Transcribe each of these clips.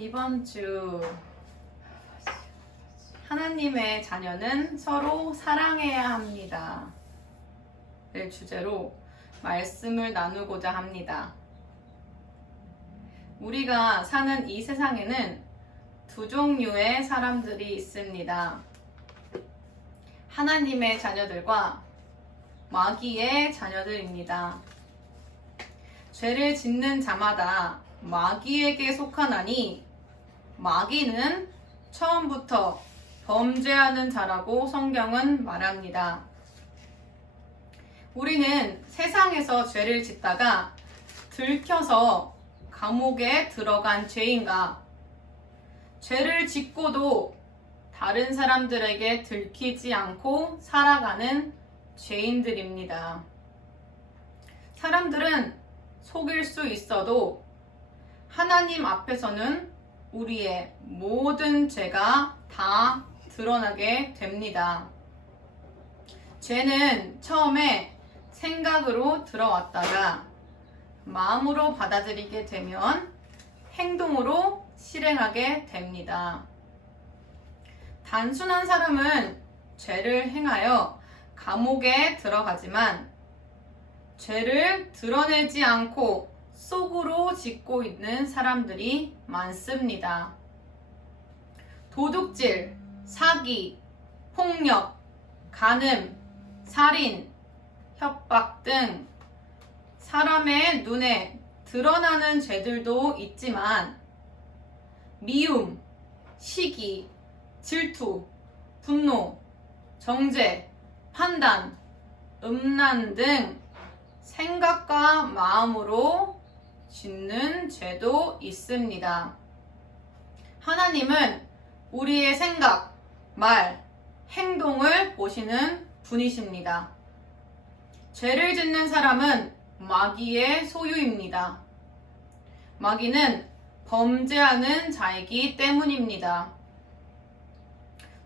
이번 주 하나님의 자녀는 서로 사랑해야 합니다. 를 주제로 말씀을 나누고자 합니다. 우리가 사는 이 세상에는 두 종류의 사람들이 있습니다. 하나님의 자녀들과 마귀의 자녀들입니다. 죄를 짓는 자마다 마귀에게 속하나니 마귀는 처음부터 범죄하는 자라고 성경은 말합니다. 우리는 세상에서 죄를 짓다가 들켜서 감옥에 들어간 죄인가, 죄를 짓고도 다른 사람들에게 들키지 않고 살아가는 죄인들입니다. 사람들은 속일 수 있어도 하나님 앞에서는 우리의 모든 죄가 다 드러나게 됩니다. 죄는 처음에 생각으로 들어왔다가 마음으로 받아들이게 되면 행동으로 실행하게 됩니다. 단순한 사람은 죄를 행하여 감옥에 들어가지만 죄를 드러내지 않고 속으로 짓고 있는 사람들이 많습니다. 도둑질, 사기, 폭력, 간음, 살인, 협박 등 사람의 눈에 드러나는 죄들도 있지만 미움, 시기, 질투, 분노, 정죄, 판단, 음란 등 생각과 마음으로 짓는 죄도 있습니다. 하나님은 우리의 생각, 말, 행동을 보시는 분이십니다. 죄를 짓는 사람은 마귀의 소유입니다. 마귀는 범죄하는 자이기 때문입니다.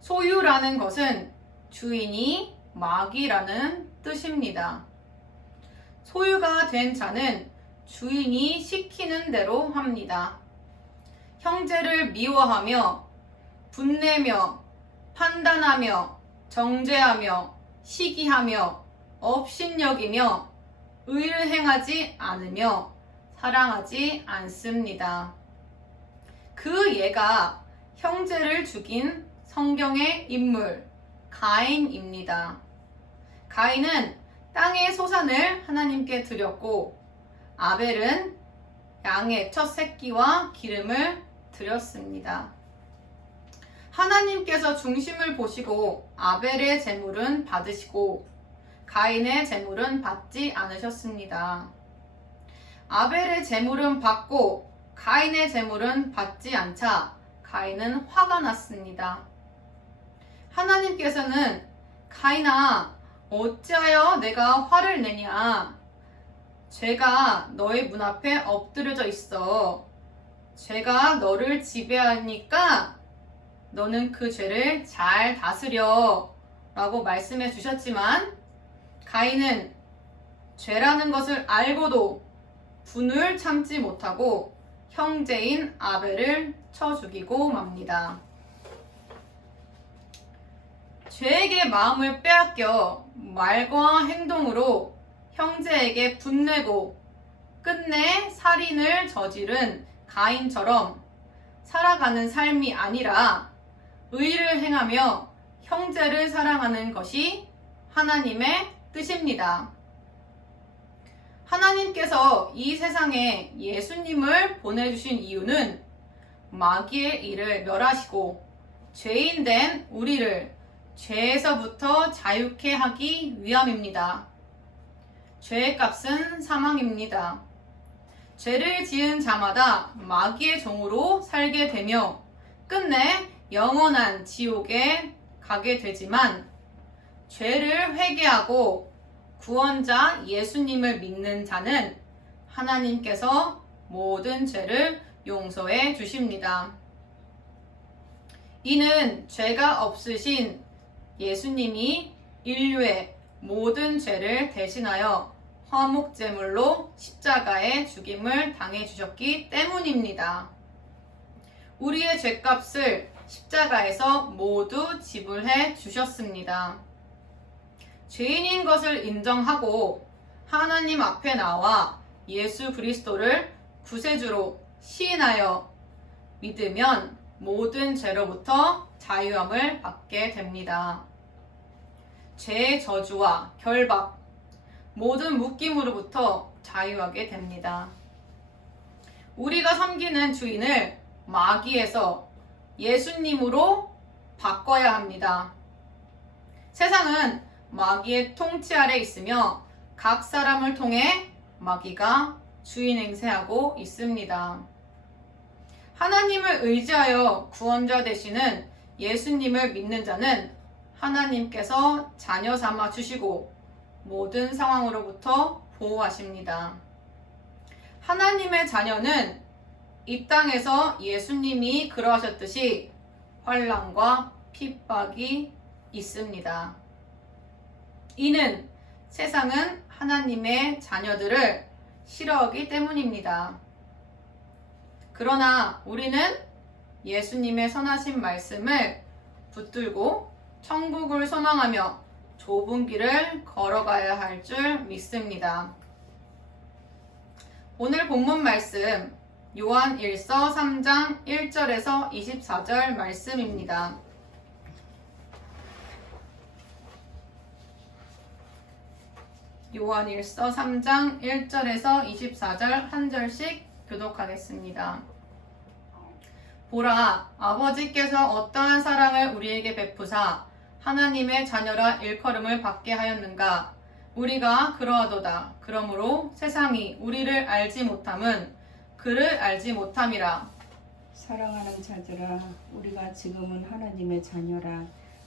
소유라는 것은 주인이 마귀라는 뜻입니다. 소유가 된 자는 주인이 시키는 대로 합니다. 형제를 미워하며 분내며 판단하며 정죄하며 시기하며 업신여기며 의를 행하지 않으며 사랑하지 않습니다. 그 예가 형제를 죽인 성경의 인물 가인입니다. 가인은 땅의 소산을 하나님께 드렸고 아벨은 양의 첫 새끼와 기름을 드렸습니다. 하나님께서 중심을 보시고 아벨의 제물은 받으시고 가인의 제물은 받지 않으셨습니다. 아벨의 제물은 받고 가인의 제물은 받지 않자 가인은 화가 났습니다. 하나님께서는 가인아, 어찌하여 내가 화를 내냐? 죄가 너의 문 앞에 엎드려져 있어. 죄가 너를 지배하니까 너는 그 죄를 잘 다스려 라고 말씀해 주셨지만 가인은 죄라는 것을 알고도 분을 참지 못하고 형제인 아벨을 쳐 죽이고 맙니다. 죄에게 마음을 빼앗겨 말과 행동으로 형제에게 분내고 끝내 살인을 저지른 가인처럼 살아가는 삶이 아니라 의를 행하며 형제를 사랑하는 것이 하나님의 뜻입니다. 하나님께서 이 세상에 예수님을 보내주신 이유는 마귀의 일을 멸하시고 죄인 된 우리를 죄에서부터 자유케 하기 위함입니다. 죄의 값은 사망입니다. 죄를 지은 자마다 마귀의 종으로 살게 되며 끝내 영원한 지옥에 가게 되지만 죄를 회개하고 구원자 예수님을 믿는 자는 하나님께서 모든 죄를 용서해 주십니다. 이는 죄가 없으신 예수님이 인류의 모든 죄를 대신하여 화목제물로 십자가에 죽임을 당해 주셨기 때문입니다. 우리의 죄값을 십자가에서 모두 지불해 주셨습니다. 죄인인 것을 인정하고 하나님 앞에 나와 예수 그리스도를 구세주로 시인하여 믿으면 모든 죄로부터 자유함을 받게 됩니다. 죄의 저주와 결박, 모든 묶임으로부터 자유하게 됩니다. 우리가 섬기는 주인을 마귀에서 예수님으로 바꿔야 합니다. 세상은 마귀의 통치 아래 있으며 각 사람을 통해 마귀가 주인 행세하고 있습니다. 하나님을 의지하여 구원자 되시는 예수님을 믿는 자는 하나님께서 자녀 삼아 주시고 모든 상황으로부터 보호하십니다. 하나님의 자녀는 이 땅에서 예수님이 그러하셨듯이 환난과 핍박이 있습니다. 이는 세상은 하나님의 자녀들을 싫어하기 때문입니다. 그러나 우리는 예수님의 선하신 말씀을 붙들고 천국을 소망하며 좁은 길을 걸어가야 할 줄 믿습니다. 오늘 본문 말씀 요한 1서 3장 1절에서 24절 말씀입니다. 요한 1서 3장 1절에서 24절 한 절씩 교독하겠습니다. 보라, 아버지께서 어떠한 사랑을 우리에게 베푸사 하나님의 자녀라 일컬음을 받게 하였는가? 우리가 그러하도다. 그러므로 세상이 우리를 알지 못함은 그를 알지 못함이라. 사랑하는 자들아, 우리가 지금은 하나님의 자녀라.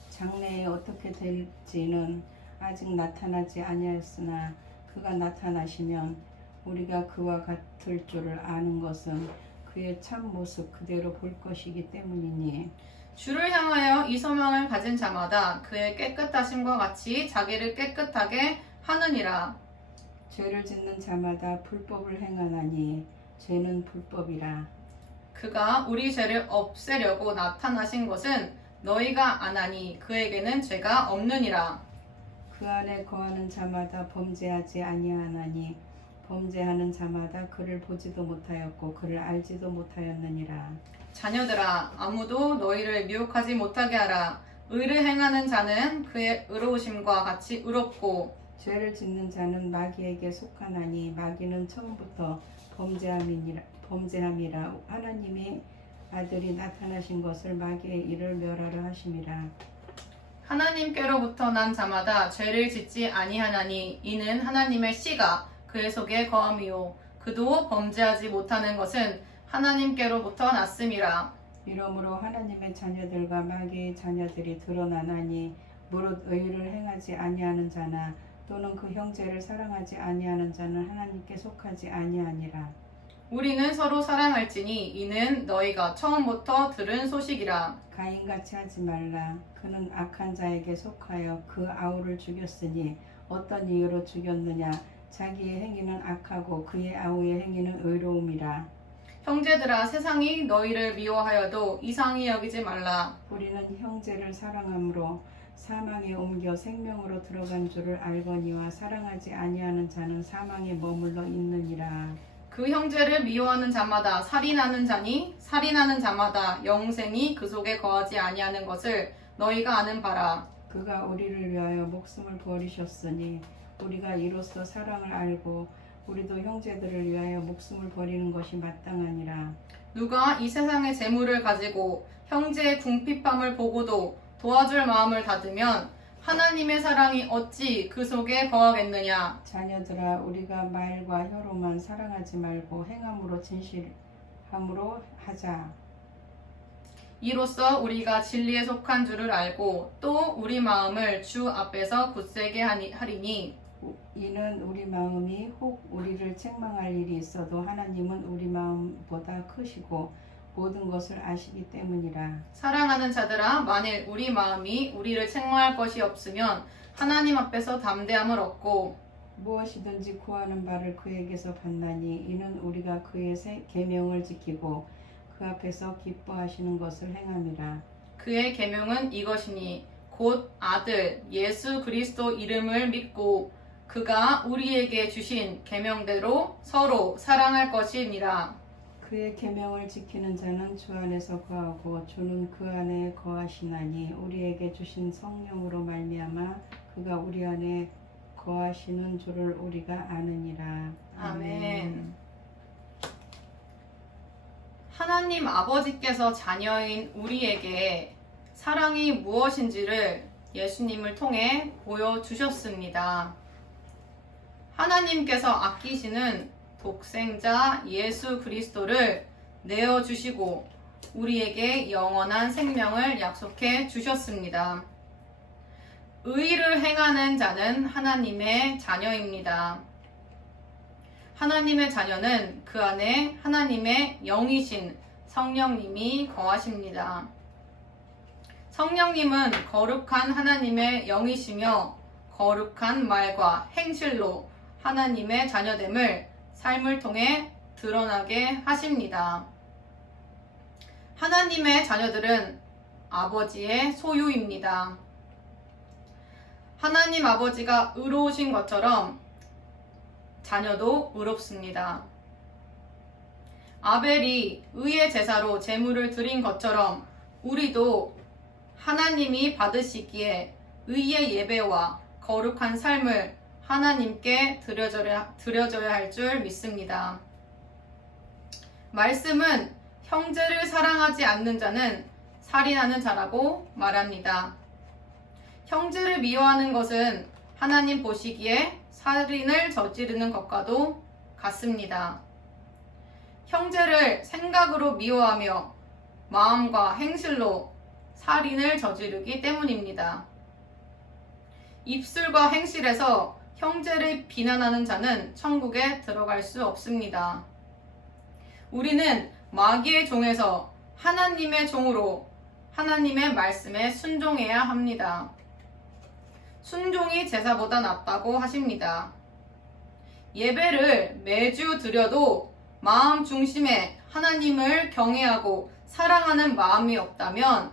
장래에 어떻게 될지는 아직 나타나지 아니하였으나 그가 나타나시면 우리가 그와 같을 줄을 아는 것은 그의 참 모습 그대로 볼 것이기 때문이니 주를 향하여 이 소망을 가진 자마다 그의 깨끗하심과 같이 자기를 깨끗하게 하느니라. 죄를 짓는 자마다 불법을 행하나니 죄는 불법이라. 그가 우리 죄를 없애려고 나타나신 것은 너희가 아나니 그에게는 죄가 없느니라. 그 안에 거하는 자마다 범죄하지 아니하나니 범죄하는 자마다 그를 보지도 못하였고 그를 알지도 못하였느니라. 자녀들아, 아무도 너희를 미혹하지 못하게 하라. 의를 행하는 자는 그의 의로우심과 같이 의롭고 죄를 짓는 자는 마귀에게 속하나니 마귀는 처음부터 범죄함이라. 하나님의 아들이 나타나신 것을 마귀의 일을 멸하려 하심이라. 하나님께로부터 난 자마다 죄를 짓지 아니하나니 이는 하나님의 씨가 그의 속에 거함이요 그도 범죄하지 못하는 것은 하나님께로부터 났음이라. 이러므로 하나님의 자녀들과 마귀의 자녀들이 드러나나니 무릇 의를 행하지 아니하는 자나 또는 그 형제를 사랑하지 아니하는 자는 하나님께 속하지 아니하니라. 우리는 서로 사랑할지니 이는 너희가 처음부터 들은 소식이라. 가인같이 하지 말라. 그는 악한 자에게 속하여 그 아우를 죽였으니 어떤 이유로 죽였느냐? 자기의 행위는 악하고 그의 아우의 행위는 의로움이라. 형제들아, 세상이 너희를 미워하여도 이상히 여기지 말라. 우리는 형제를 사랑함으로 사망에 옮겨 생명으로 들어간 줄을 알거니와 사랑하지 아니하는 자는 사망에 머물러 있느니라. 그 형제를 미워하는 자마다 살인하는 자니 살인하는 자마다 영생이 그 속에 거하지 아니하는 것을 너희가 아는 바라. 그가 우리를 위하여 목숨을 버리셨으니 우리가 이로써 사랑을 알고 우리도 형제들을 위하여 목숨을 버리는 것이 마땅하니라. 누가 이 세상의 재물을 가지고 형제의 궁핍함을 보고도 도와줄 마음을 닫으면 하나님의 사랑이 어찌 그 속에 거하겠느냐. 자녀들아, 우리가 말과 혀로만 사랑하지 말고 행함으로 진실함으로 하자. 이로써 우리가 진리에 속한 줄을 알고 또 우리 마음을 주 앞에서 굳세게 하리니 이는 우리 마음이 혹 우리를 책망할 일이 있어도 하나님은 우리 마음보다 크시고 모든 것을 아시기 때문이라. 사랑하는 자들아, 만일 우리 마음이 우리를 책망할 것이 없으면 하나님 앞에서 담대함을 얻고 무엇이든지 구하는 바를 그에게서 받나니 이는 우리가 그의 계명을 지키고 그 앞에서 기뻐하시는 것을 행함이라. 그의 계명은 이것이니 곧 아들 예수 그리스도 이름을 믿고 그가 우리에게 주신 계명대로 서로 사랑할 것이니라. 그의 계명을 지키는 자는 주 안에서 거하고 주는 그 안에 거하시나니 우리에게 주신 성령으로 말미암아 그가 우리 안에 거하시는 줄을 우리가 아느니라. 아멘. 하나님 아버지께서 자녀인 우리에게 사랑이 무엇인지를 예수님을 통해 보여주셨습니다. 하나님께서 아끼시는 독생자 예수 그리스도를 내어주시고 우리에게 영원한 생명을 약속해 주셨습니다. 의를 행하는 자는 하나님의 자녀입니다. 하나님의 자녀는 그 안에 하나님의 영이신 성령님이 거하십니다. 성령님은 거룩한 하나님의 영이시며 거룩한 말과 행실로 하나님의 자녀됨을 삶을 통해 드러나게 하십니다. 하나님의 자녀들은 아버지의 소유입니다. 하나님 아버지가 의로우신 것처럼 자녀도 의롭습니다. 아벨이 의의 제사로 제물을 드린 것처럼 우리도 하나님이 받으시기에 의의 예배와 거룩한 삶을 하나님께 드려져야 할 줄 믿습니다. 말씀은 형제를 사랑하지 않는 자는 살인하는 자라고 말합니다. 형제를 미워하는 것은 하나님 보시기에 살인을 저지르는 것과도 같습니다. 형제를 생각으로 미워하며 마음과 행실로 살인을 저지르기 때문입니다. 입술과 행실에서 형제를 비난하는 자는 천국에 들어갈 수 없습니다. 우리는 마귀의 종에서 하나님의 종으로 하나님의 말씀에 순종해야 합니다. 순종이 제사보다 낫다고 하십니다. 예배를 매주 드려도 마음 중심에 하나님을 경외하고 사랑하는 마음이 없다면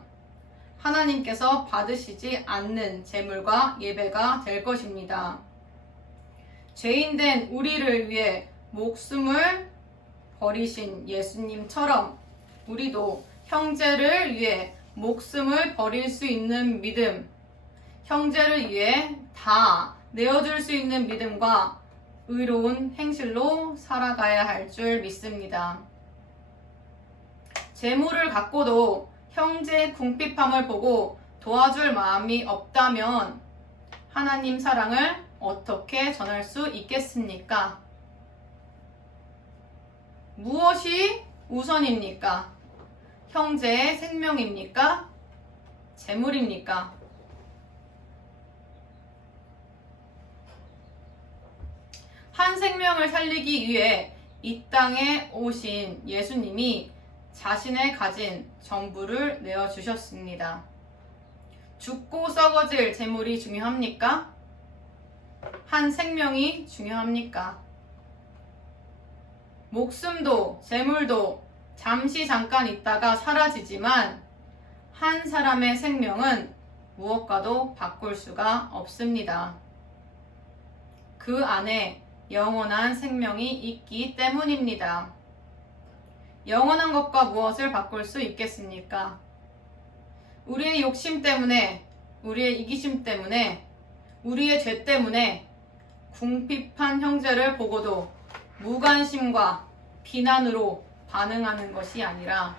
하나님께서 받으시지 않는 제물과 예배가 될 것입니다. 죄인된 우리를 위해 목숨을 버리신 예수님처럼 우리도 형제를 위해 목숨을 버릴 수 있는 믿음, 형제를 위해 다 내어줄 수 있는 믿음과 의로운 행실로 살아가야 할 줄 믿습니다. 재물을 갖고도 형제의 궁핍함을 보고 도와줄 마음이 없다면 하나님 사랑을 어떻게 전할 수 있겠습니까? 무엇이 우선입니까? 형제의 생명입니까? 재물입니까? 한 생명을 살리기 위해 이 땅에 오신 예수님이 자신의 가진 전부를 내어주셨습니다. 죽고 썩어질 재물이 중요합니까? 한 생명이 중요합니까? 목숨도 재물도 잠시 잠깐 있다가 사라지지만 한 사람의 생명은 무엇과도 바꿀 수가 없습니다. 그 안에 영원한 생명이 있기 때문입니다. 영원한 것과 무엇을 바꿀 수 있겠습니까? 우리의 욕심 때문에, 우리의 이기심 때문에, 우리의 죄 때문에 궁핍한 형제를 보고도 무관심과 비난으로 반응하는 것이 아니라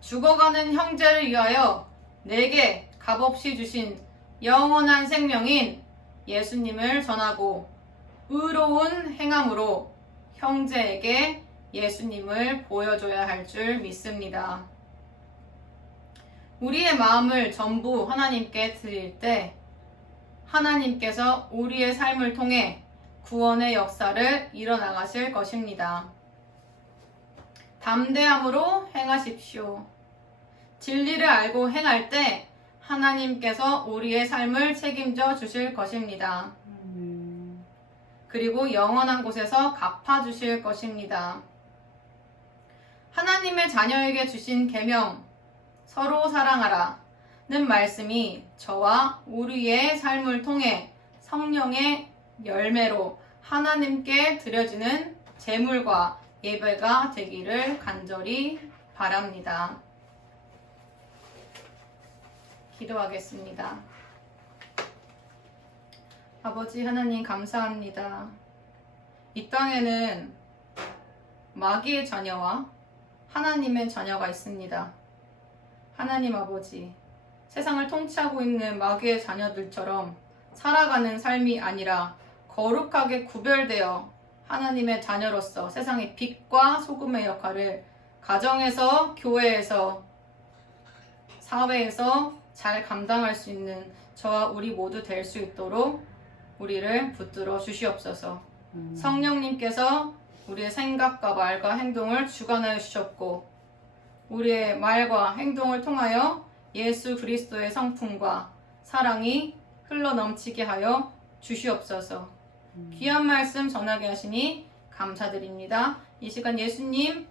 죽어가는 형제를 위하여 내게 값없이 주신 영원한 생명인 예수님을 전하고 의로운 행함으로 형제에게 예수님을 보여줘야 할 줄 믿습니다. 우리의 마음을 전부 하나님께 드릴 때 하나님께서 우리의 삶을 통해 구원의 역사를 이뤄나가실 것입니다. 담대함으로 행하십시오. 진리를 알고 행할 때 하나님께서 우리의 삶을 책임져 주실 것입니다. 그리고 영원한 곳에서 갚아주실 것입니다. 하나님의 자녀에게 주신 계명 서로 사랑하라는 말씀이 저와 우리의 삶을 통해 성령의 열매로 하나님께 드려지는 제물과 예배가 되기를 간절히 바랍니다. 기도하겠습니다. 아버지 하나님 감사합니다. 이 땅에는 마귀의 자녀와 하나님의 자녀가 있습니다. 하나님 아버지, 세상을 통치하고 있는 마귀의 자녀들처럼 살아가는 삶이 아니라 거룩하게 구별되어 하나님의 자녀로서 세상의 빛과 소금의 역할을 가정에서, 교회에서, 사회에서 잘 감당할 수 있는 저와 우리 모두 될 수 있도록 우리를 붙들어 주시옵소서. 성령님께서 우리의 생각과 말과 행동을 주관하여 주셨고 우리의 말과 행동을 통하여 예수 그리스도의 성품과 사랑이 흘러넘치게 하여 주시옵소서. 귀한 말씀 전하게 하시니 감사드립니다. 이 시간 예수님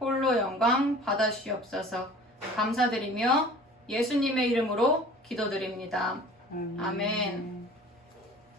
홀로 영광 받아주시옵소서. 감사드리며 예수님의 이름으로 기도드립니다. 아멘.